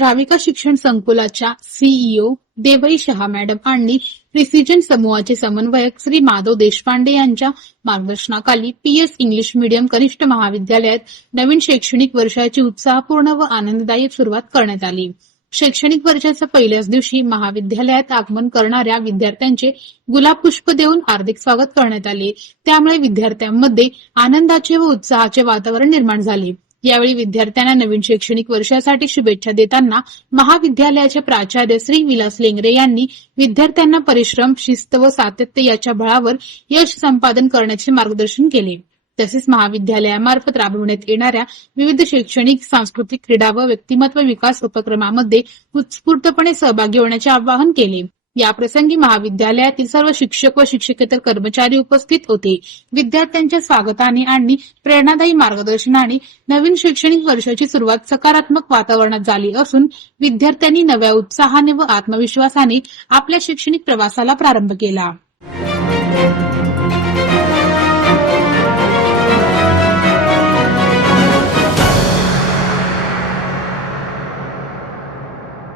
श्राविका शिक्षण संकुलाच्या सीईओ देवई शहा मॅडम आणि प्रिसिजन समूहाचे समन्वयक श्री माधव देशपांडे यांच्या मार्गदर्शनाखाली पीएस इंग्लिश मीडियम कनिष्ठ महाविद्यालयात नवीन शैक्षणिक वर्षाची उत्साहपूर्ण व आनंददायी सुरुवात करण्यात आली। शैक्षणिक वर्षाच्या पहिल्याच दिवशी महाविद्यालयात आगमन करणाऱ्या विद्यार्थ्यांचे गुलाब पुष्प देऊन हार्दिक स्वागत करण्यात आले। त्यामुळे विद्यार्थ्यांमध्ये आनंदाचे व उत्साहाचे वातावरण निर्माण झाले। यावेळी विद्यार्थ्यांना नवीन शैक्षणिक वर्षासाठी शुभेच्छा देताना महाविद्यालयाचे प्राचार्य श्री विलास लेंगरे यांनी विद्यार्थ्यांना परिश्रम, शिस्त व सातत्य याच्या बळावर यश संपादन करण्याचे मार्गदर्शन केले। तसेच महाविद्यालयामार्फत राबविण्यात येणाऱ्या विविध शैक्षणिक, सांस्कृतिक, क्रीडा व व्यक्तिमत्व विकास उपक्रमामध्ये उत्स्फूर्तपणे सहभागी होण्याचे आवाहन केले। याप्रसंगी महाविद्यालयातील सर्व शिक्षक व शिक्षकेतर कर्मचारी उपस्थित होते। विद्यार्थ्यांच्या स्वागताने आणि प्रेरणादायी मार्गदर्शनाने नवीन शैक्षणिक वर्षाची सुरुवात सकारात्मक वातावरणात झाली असून विद्यार्थ्यांनी नव्या उत्साहाने व आत्मविश्वासाने आपल्या शैक्षणिक प्रवासाला प्रारंभ केला।